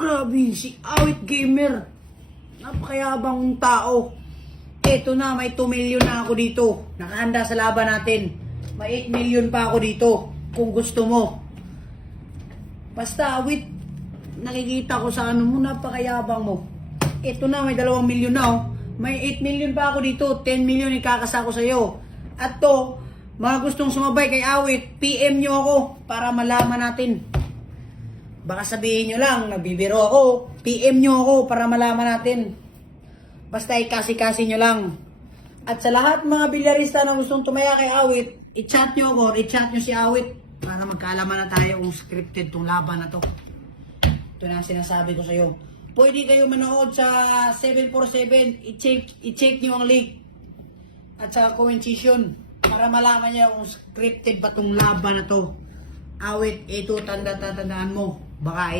Grabe, si Awit Gamer. Napakayabang tao. Eto na, may 2 million na ako dito. Nakahanda sa laban natin. May 8 million pa ako dito. Kung gusto mo. Basta, Awit, nakikita ko sa ano mo, napakayabang mo. Eto na, may 2 million na oh. May 8 million pa ako dito. 10 million ikakasa ko sa'yo. At to, mga gustong sumabay kay Awit, PM nyo ako para malaman natin. Baka sabihin nyo lang, nagbibiro ako. PM nyo ako para malaman natin. Basta ikasi-kasi nyo lang. At sa lahat mga bilyarista na gustong tumaya kay Awit, i-chat nyo ako, i-chat nyo si Awit para magkaalaman na tayo kung scripted tong laban na to. Ito na ang sinasabi ko sa'yo. Pwede kayo manood sa 747, i-check nyo ang link. At sa comment section para malaman nyo kung scripted ba tong laban na to. Awit, ito tandaan mo. Baka